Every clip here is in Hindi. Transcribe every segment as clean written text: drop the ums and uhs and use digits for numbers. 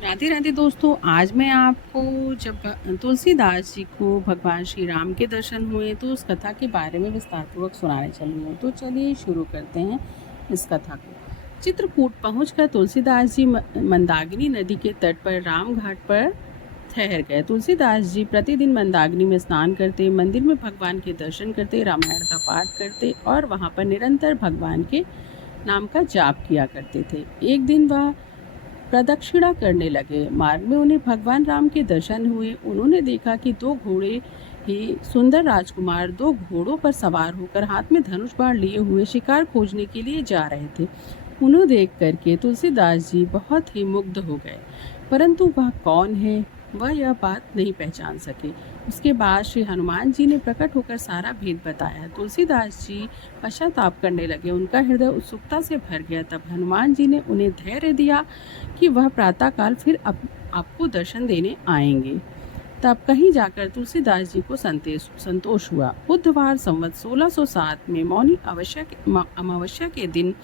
राधे राधे दोस्तों। आज मैं आपको जब तुलसीदास जी को भगवान श्री राम के दर्शन हुए तो उस कथा के बारे में विस्तार पूर्वक सुनाने चली हूँ। तो चलिए शुरू करते हैं इस कथा को। चित्रकूट पहुंचकर तुलसीदास जी मंदाकिनी नदी के तट पर राम घाट पर ठहर गए। तुलसीदास जी प्रतिदिन मंदाकिनी में स्नान करते, मंदिर में भगवान के दर्शन करते, रामायण का पाठ करते और वहाँ पर निरंतर भगवान के नाम का जाप किया करते थे। एक दिन वह प्रदक्षिणा करने लगे। मार्ग में उन्हें भगवान राम के दर्शन हुए। उन्होंने देखा कि दो घोड़े ही सुंदर राजकुमार दो घोड़ों पर सवार होकर हाथ में धनुष बाण लिए हुए शिकार खोजने के लिए जा रहे थे। उन्हें देख करके तुलसीदास जी बहुत ही मुग्ध हो गए, परंतु वह कौन है वह यह बात नहीं पहचान सके। उसके बाद श्री हनुमान जी ने प्रकट होकर सारा भेद बताया। तुलसीदास जी पश्चाताप करने लगे। उनका हृदय उत्सुकता से भर गया। तब हनुमान जी ने उन्हें धैर्य दिया कि वह प्रातःकाल फिर आपको दर्शन देने आएंगे। तब कहीं जाकर तुलसीदास जी को संतोष हुआ। बुधवार संवत 1607 में मौनी अमावस्या के दिन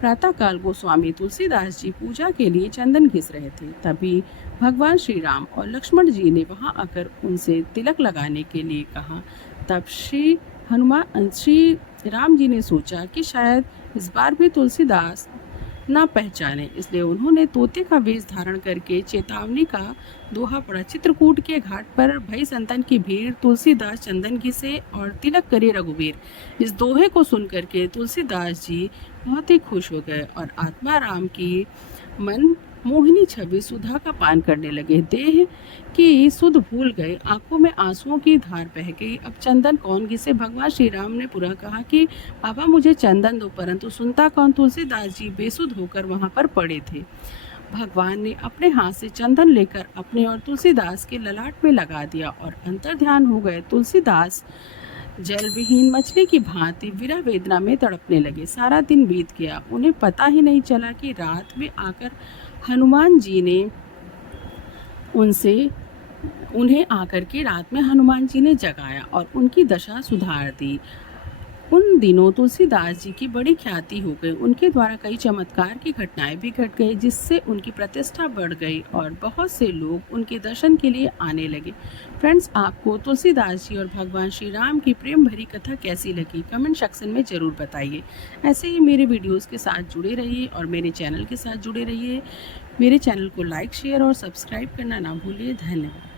प्रातःकाल गोस्वामी तुलसीदास जी पूजा के लिए चंदन घिस रहे थे। तभी भगवान श्री राम और लक्ष्मण जी ने वहां आकर उनसे तिलक लगाने के लिए कहा। तब श्री राम जी ने सोचा कि शायद इस बार भी तुलसीदास ना पहचाने, इसलिए उन्होंने तोते का वेश धारण करके चेतावनी का दोहा पड़ा। चित्रकूट के घाट पर भई संतन की भीड़, तुलसीदास चंदन घिसे और तिलक करे रघुवीर। इस दोहे को सुनकर के तुलसीदास जी बहुत ही खुश हो गए और आत्मा राम की मन मोहिनी छवि सुधा का पान करने लगे। देह की सुध भूल गए, आंखों में आंसुओं की धार बह गई। अब चंदन कौन घिसे? भगवान श्री राम ने पूरा कहा कि बाबा मुझे चंदन दो, परंतु सुनता कौन? तुलसीदास जी बेसुध होकर वहां पर पड़े थे। भगवान ने अपने हाथ से चंदन लेकर अपने और तुलसीदास के ललाट में लगा दिया और अंतर्ध्यान हो गए। तुलसीदास जल विहीन मछली की भांति विरह वेदना में तड़पने लगे। सारा दिन बीत गया, उन्हें पता ही नहीं चला कि रात में आकर हनुमान जी ने उन्हें आकर के रात में हनुमान जी ने जगाया और उनकी दशा सुधार दी। उन दिनों तुलसीदास जी की बड़ी ख्याति हो गई। उनके द्वारा कई चमत्कार की घटनाएं भी घट गई, जिससे उनकी प्रतिष्ठा बढ़ गई और बहुत से लोग उनके दर्शन के लिए आने लगे। फ्रेंड्स, आपको तुलसीदास जी और भगवान श्री राम की प्रेम भरी कथा कैसी लगी कमेंट सेक्शन में ज़रूर बताइए। ऐसे ही मेरे वीडियोज़ के साथ जुड़े रहिए और मेरे चैनल के साथ जुड़े रहिए। मेरे चैनल को लाइक, शेयर और सब्सक्राइब करना ना भूलिए। धन्यवाद।